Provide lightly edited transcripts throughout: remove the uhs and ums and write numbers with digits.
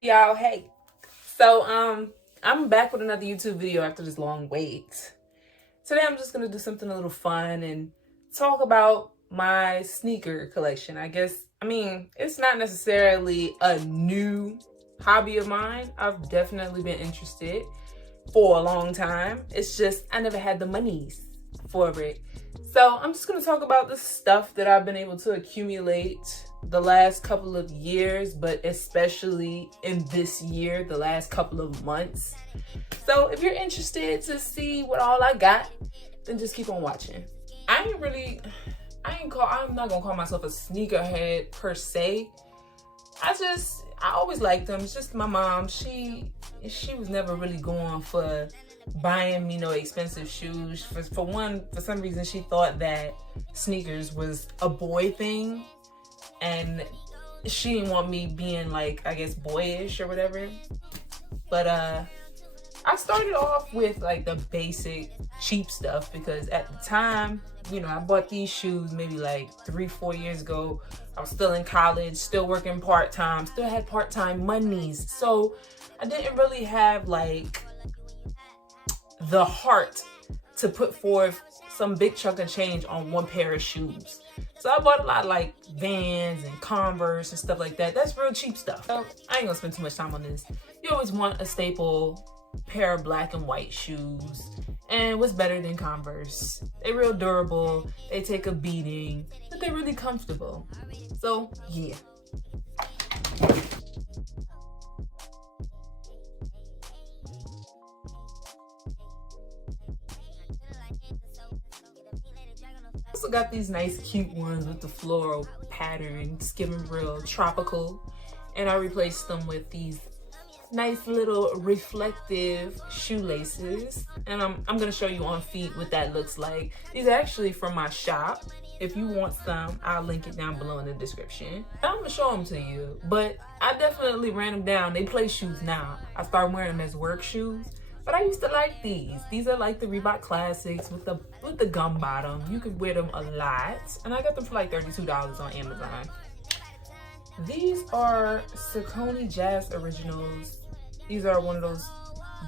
Y'all, hey. So I'm back with another YouTube video after this long wait. Today I'm just gonna do something a little fun and talk about my sneaker collection. It's not necessarily a new hobby of mine. I've definitely been interested for a long time. It's just I never had the monies for it. So I'm just gonna talk about the stuff that I've been able to accumulate the last couple of years, but especially in this year, the last couple of months. So if you're interested to see what all I got, then just keep on watching. I'm not gonna call myself a sneakerhead per se. I always liked them. It's just my mom, she was never really going for buying me no expensive shoes. For some reason she thought that sneakers was a boy thing, and she didn't want me being like, I guess, boyish or whatever. But I started off with like the basic cheap stuff because at the time, I bought these shoes maybe like 3-4 years ago. I was still in college, still working part-time, still had part-time monies. So I didn't really have like the heart to put forth some big chunk of change on one pair of shoes. So I bought a lot of like Vans and Converse and stuff like that. That's real cheap stuff. So I ain't gonna spend too much time on this. You always want a staple pair of black and white shoes. And what's better than Converse? They're real durable, they take a beating, but they're really comfortable. So yeah. Also got these nice cute ones with the floral pattern, just giving real tropical. And I replaced them with these nice little reflective shoelaces. And I'm gonna show you on feet what that looks like. These are actually from my shop. If you want some, I'll link it down below in the description. I'm gonna show them to you, but I definitely ran them down. They play shoes now. I started wearing them as work shoes. But I used to like these. These are like the Reebok Classics with the gum bottom. You could wear them a lot. And I got them for like $32 on Amazon. These are Saucony Jazz Originals. These are one of those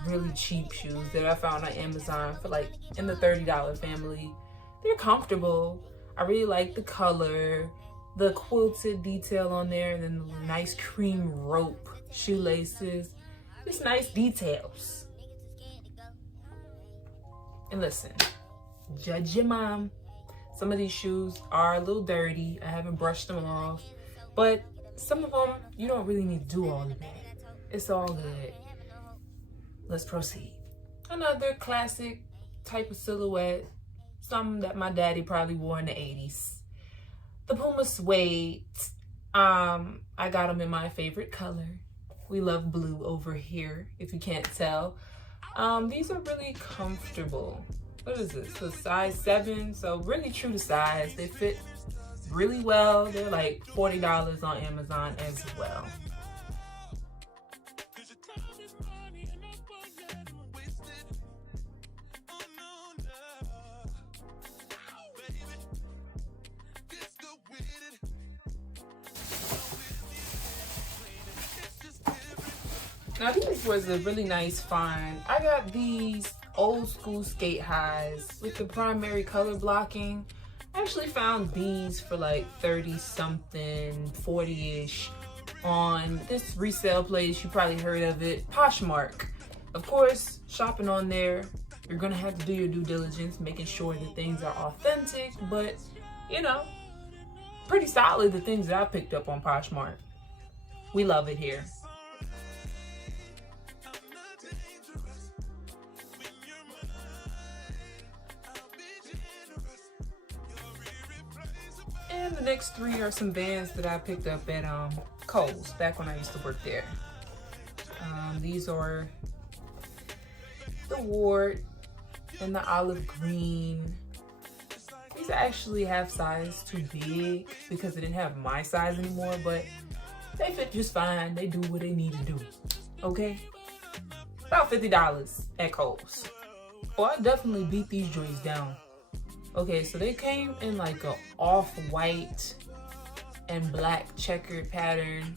really cheap shoes that I found on Amazon for like in the $30 family. They're comfortable. I really like the color, the quilted detail on there, and then the nice cream rope shoelaces. Just nice details. And listen, judge your mom. Some of these shoes are a little dirty. I haven't brushed them off. But some of them, you don't really need to do all of that. It's all good. Let's proceed. Another classic type of silhouette. Something that my daddy probably wore in the 80s. The Puma suede. I got them in my favorite color. We love blue over here, if you can't tell. These are really comfortable. What is this? A size 7, so really true to size. They fit really well. They're like $40 on Amazon as well. Now this was a really nice find. I got these old school skate highs with the primary color blocking. I actually found these for like 30 something, 40-ish on this resale place. You probably heard of it, Poshmark. Of course, shopping on there, you're gonna have to do your due diligence, making sure that things are authentic, but pretty solid the things that I picked up on Poshmark. We love it here. And the next 3 are some Vans that I picked up at Kohl's back when I used to work there. These are the Ward and the olive green. These are actually half size too big because they didn't have my size anymore, but they fit just fine. They do what they need to do. Okay? About $50 at Kohl's. Well, I definitely beat these joints down. Okay, so they came in like a off-white and black checkered pattern.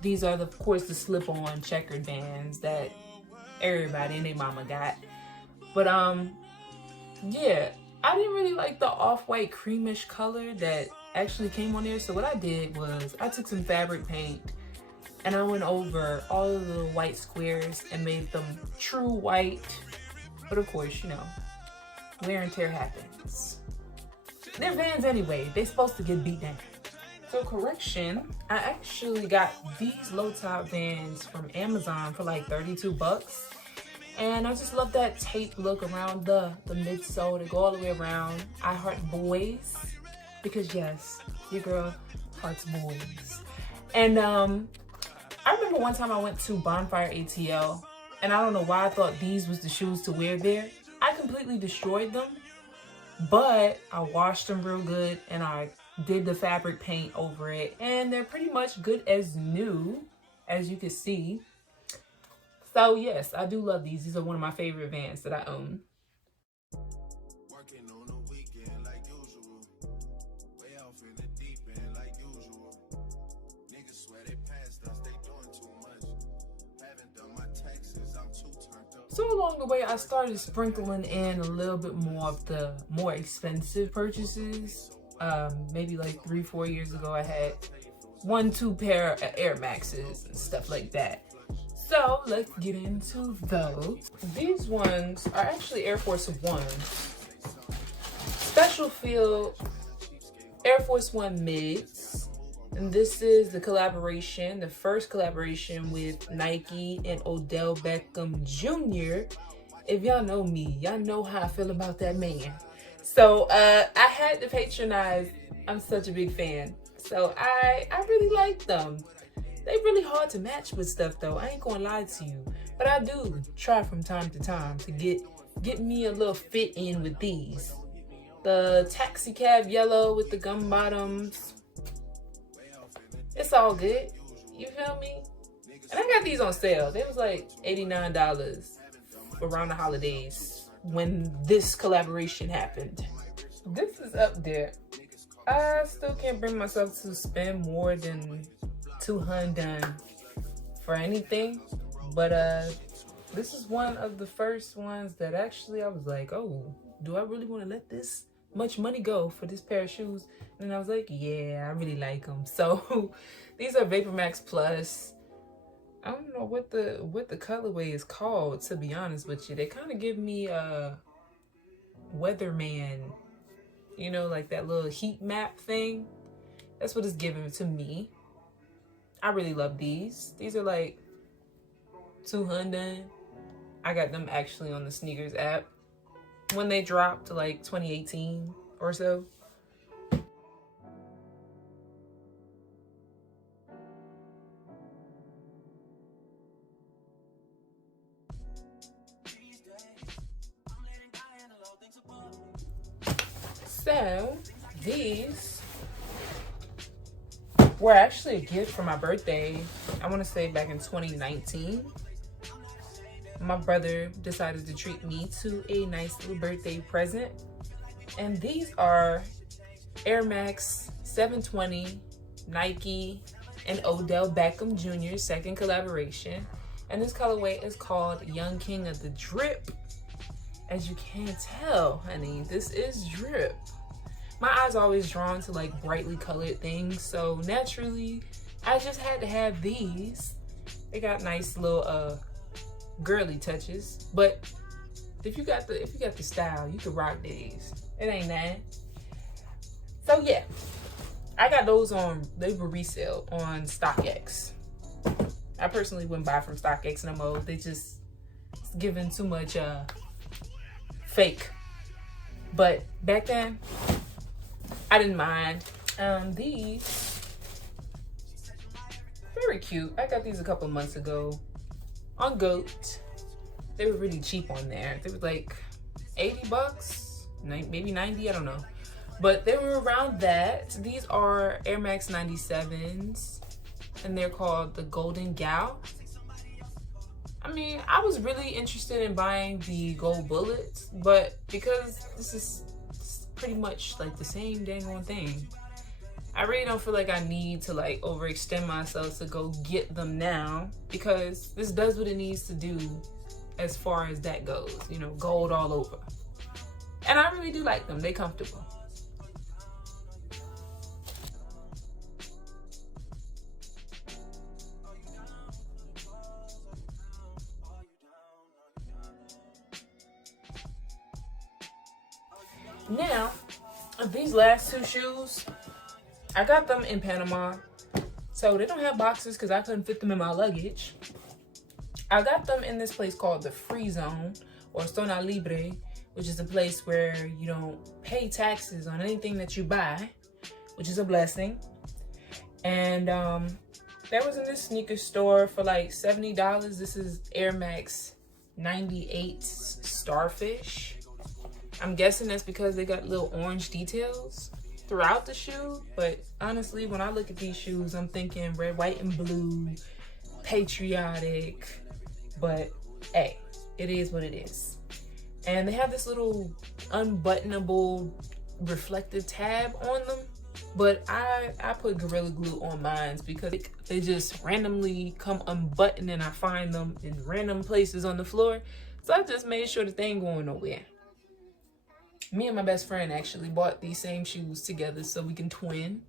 These are, of course, the slip-on checkered Vans that everybody and their mama got. But yeah, I didn't really like the off-white creamish color that actually came on there. So what I did was I took some fabric paint and I went over all of the white squares and made them true white. But of course, you know, wear and tear happens. They're Vans anyway. They're supposed to get beat down. So correction, I actually got these low top Vans from Amazon for like 32 bucks. And I just love that tape look around the midsole to go all the way around. I heart boys, because yes, your girl hearts boys. And I remember one time I went to Bonfire ATL, and I don't know why I thought these was the shoes to wear there. I completely destroyed them, but I washed them real good and I did the fabric paint over it, and they're pretty much good as new, as you can see. So yes, I do love these. These are one of my favorite Vans that I own. Working on a weekend like usual. Way off in the deep end like usual. Niggas swear they passed us, they doing too much. Haven't done my taxes, I'm too turned up. So along the way, I started sprinkling in a little bit more of the more expensive purchases. Maybe like 3-4 years ago, I had 1-2 pair of Air Maxes and stuff like that. So let's get into those. These ones are actually Air Force Ones. Special Field Air Force One mids. And this is the collaboration, the first collaboration with Nike and Odell Beckham Jr. If y'all know me, y'all know how I feel about that man. So I had to patronize. I'm such a big fan. So I really like them. They really hard to match with stuff though. I ain't gonna lie to you. But I do try from time to time to get me a little fit in with these. The taxi cab yellow with the gum bottoms. It's all good. You feel me? And I got these on sale. They was like $89 around the holidays when this collaboration happened. This is up there. I still can't bring myself to spend more than $200 for anything, but this is one of the first ones that actually I was like, oh, do I really want to let this much money go for this pair of shoes? And I was like, yeah, I really like them. So these are Vapor Max Plus. I don't know what the colorway is called, to be honest with you. They kind of give me a weatherman, you know, like that little heat map thing. That's what it's giving to me. I really love these. These are like $200. I got them actually on the sneakers app when they dropped, like 2018 or so. So these were actually a gift for my birthday. I want to say back in 2019. My brother decided to treat me to a nice little birthday present. And these are Air Max 720, Nike and Odell Beckham Jr.'s second collaboration. And this colorway is called Young King of the Drip. As you can tell, honey, this is drip. My eyes are always drawn to like brightly colored things, so naturally I just had to have these. They got nice little girly touches, but if you got the style, you can rock these. It ain't that. So yeah, I got those they were resale on StockX. I personally wouldn't buy from StockX no more. They just giving too much fake. But back then, I didn't mind. These, very cute. I got these a couple months ago on GOAT. They were really cheap on there. They were like 80 bucks, maybe 90, I don't know. But they were around that. These are Air Max 97s, and they're called the Golden Gal. I mean, I was really interested in buying the gold bullets, but because this is pretty much like the same dang on thing, I really don't feel like I need to like overextend myself to go get them now, because this does what it needs to do as far as that goes, you know, gold all over. And I really do like them. They comfortable. Now, these last two shoes, I got them in Panama. So they don't have boxes because I couldn't fit them in my luggage. I got them in this place called the Free Zone, or Zona Libre, which is a place where you don't pay taxes on anything that you buy, which is a blessing. And that was in this sneaker store for like $70. This is Air Max 98 Starfish. I'm guessing that's because they got little orange details throughout the shoe. But honestly, when I look at these shoes, I'm thinking red, white, and blue, patriotic. But hey, it is what it is. And they have this little unbuttonable reflective tab on them. But I put Gorilla Glue on mine because they just randomly come unbuttoned, and I find them in random places on the floor. So I just made sure that they ain't going nowhere. Me and my best friend actually bought these same shoes together so we can twin.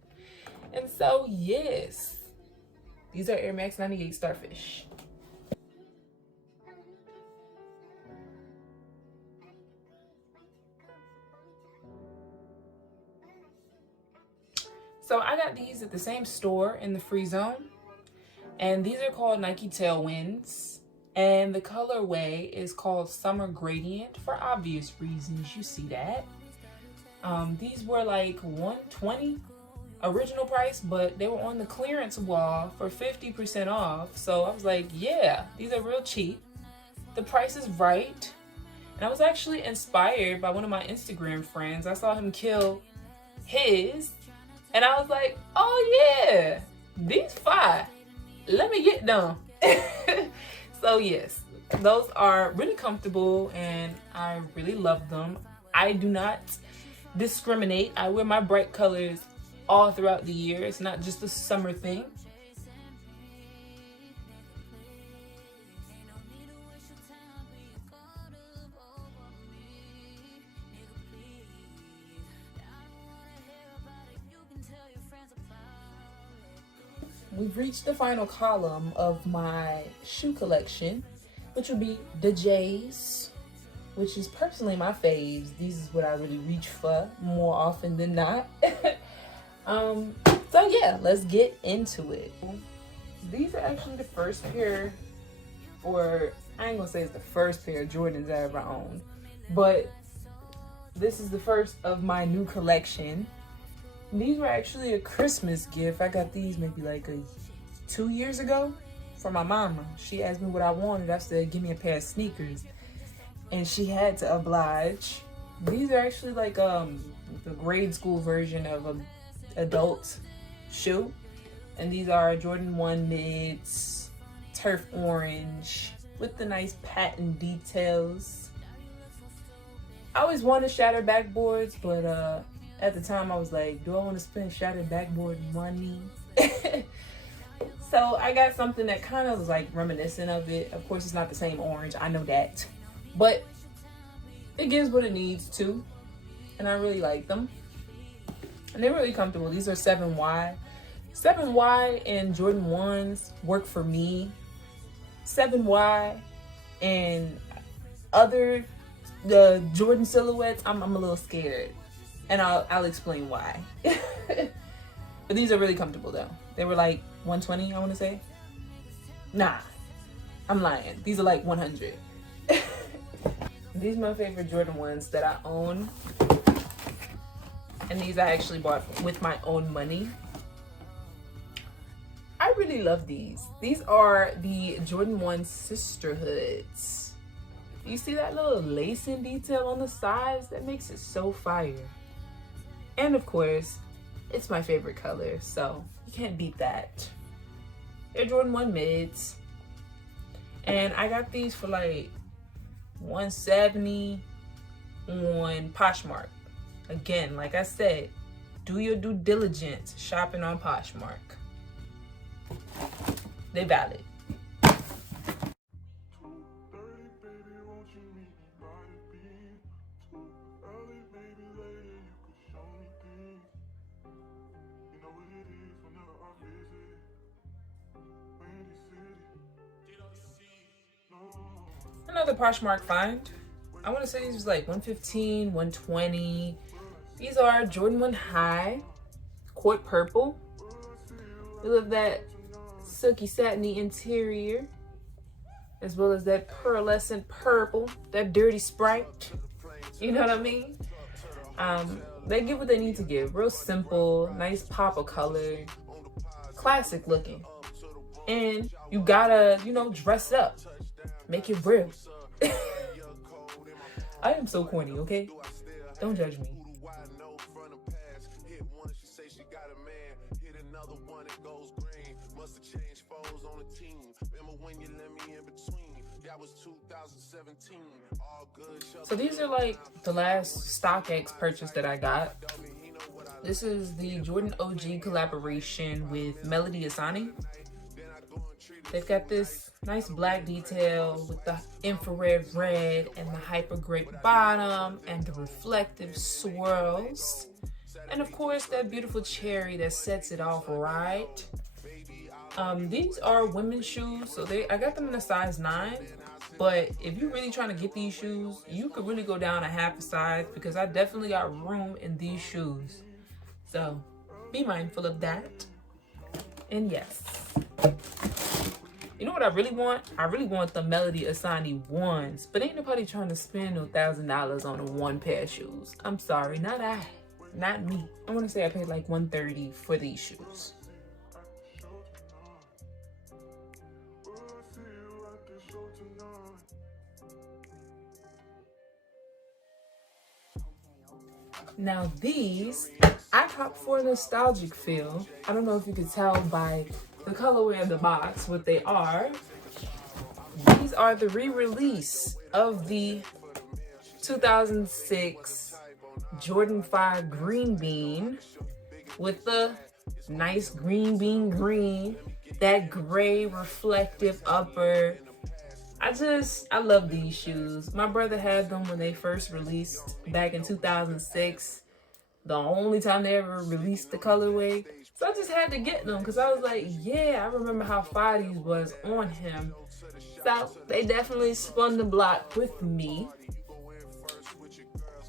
And so, yes, these are Air Max 98 Starfish. So I got these at the same store in the Free Zone. And these are called Nike Tailwinds. And the colorway is called Summer Gradient for obvious reasons. You see that. These were like $120 original price, but they were on the clearance wall for 50% off. So I was like, yeah, these are real cheap. The price is right. And I was actually inspired by one of my Instagram friends. I saw him kill his, and I was like, oh yeah, these fire. Let me get them. So yes, those are really comfortable and I really love them. I do not discriminate. I wear my bright colors all throughout the year. It's not just a summer thing. We've reached the final column of my shoe collection, which would be the J's, which is personally my faves. These is what I really reach for more often than not. So yeah, let's get into it. These are actually the first pair, or I ain't gonna say it's the first pair of Jordans I ever owned, but this is the first of my new collection. These were actually a Christmas gift. I got these maybe like 2 years ago from my mama. She asked me what I wanted. I said, give me a pair of sneakers. And she had to oblige. These are actually like the grade school version of an adult shoe. And these are Jordan 1 mids, turf orange, with the nice patent details. I always wanted shattered backboards, but at the time I was like, do I want to spend shattered backboard money? So I got something that kind of was like reminiscent of it. Of course, it's not the same orange, I know that, but it gives what it needs to, and I really like them. And they're really comfortable. These are 7Y. 7Y and Jordan 1s work for me. 7Y and other Jordan silhouettes, I'm a little scared. And I'll explain why. But these are really comfortable though. They were like 120, I want to say. Nah, I'm lying. These are like 100. These are my favorite Jordan 1s that I own. And these I actually bought with my own money. I really love these. These are the Jordan 1 Sisterhoods. You see that little lacing detail on the sides? That makes it so fire. And of course, it's my favorite color, so you can't beat that. They're Jordan 1 mids. And I got these for like $170 on Poshmark. Again, like I said, do your due diligence shopping on Poshmark. They valid. Another Poshmark find. I want to say these was like 115, 120. These are Jordan 1 High, Court Purple. We love that silky satiny interior, as well as that pearlescent purple, that dirty Sprite. You know what I mean? They give what they need to give. Real simple, nice pop of color, classic looking. And you gotta, you know, dress up. Make it real. I am so corny, okay? Don't judge me. So these are like the last StockX purchase that I got. This is the Jordan OG collaboration with Melody Asani. They've got this nice black detail with the infrared red and the hyper grape bottom and the reflective swirls. And of course that beautiful cherry that sets it off right. These are women's shoes, so I got them in a size 9. But if you're really trying to get these shoes, you could really go down a half a size because I definitely got room in these shoes. So be mindful of that. And yes. You know what I really want? I really want the Melody Asani ones, but ain't nobody trying to spend no $1,000 on a one pair of shoes. I'm sorry, not me. I want to say I paid like $130 for these shoes. Now these, I hopped for a nostalgic feel. I don't know if you could tell by the colorway of the box what they are. These are the re-release of the 2006 Jordan 5 Green Bean with the nice green bean green, that gray reflective upper. I love these shoes. My brother had them when they first released back in 2006. The only time they ever released the colorway. So I just had to get them because I was like, yeah, I remember how fire these was on him. So they definitely spun the block with me.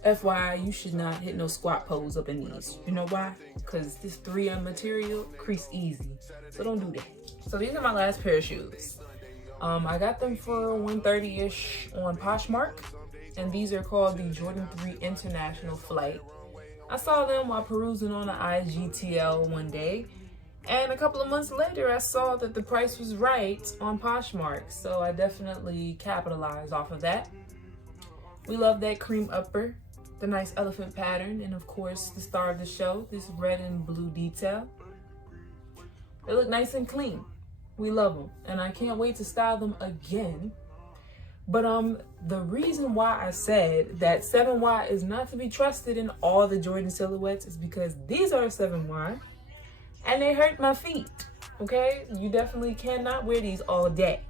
FYI, you should not hit no squat pose up in these. You know why? Because this 3M material crease easy. So don't do that. So these are my last pair of shoes. I got them for $130-ish on Poshmark, and these are called the Jordan 3 International Flight. I saw them while perusing on the IGTL one day, and a couple of months later I saw that the price was right on Poshmark, so I definitely capitalized off of that. We love that cream upper, the nice elephant pattern, and of course the star of the show, this red and blue detail. They look nice and clean. We love them, and I can't wait to style them again. But the reason why I said that 7Y is not to be trusted in all the Jordan silhouettes is because these are 7Y, and they hurt my feet, okay? You definitely cannot wear these all day.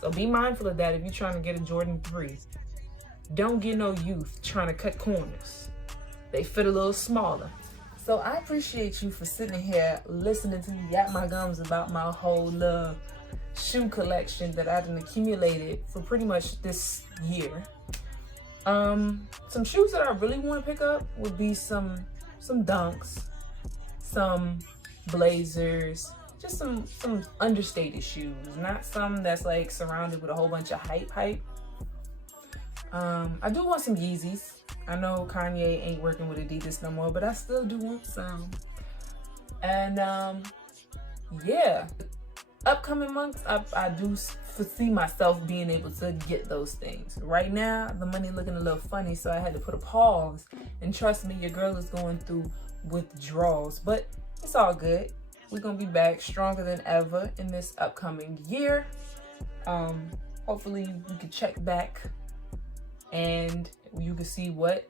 So be mindful of that if you're trying to get a Jordan 3. Don't get no youth trying to cut corners. They fit a little smaller. So I appreciate you for sitting here listening to me yap my gums about my whole shoe collection that I've accumulated for pretty much this year. Some shoes that I really want to pick up would be some Dunks, some Blazers, just some understated shoes, not some that's like surrounded with a whole bunch of hype. I do want some Yeezys. I know Kanye ain't working with Adidas no more, but I still do want some. And yeah, upcoming months, I do foresee myself being able to get those things. Right now, the money looking a little funny, so I had to put a pause. And trust me, your girl is going through withdrawals, but it's all good. We're gonna be back stronger than ever in this upcoming year. Hopefully we can check back and you can see what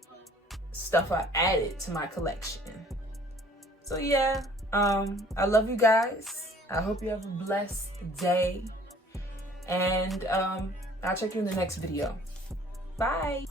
stuff I added to my collection. So yeah, I love you guys. I hope you have a blessed day. And I'll check you in the next video. Bye.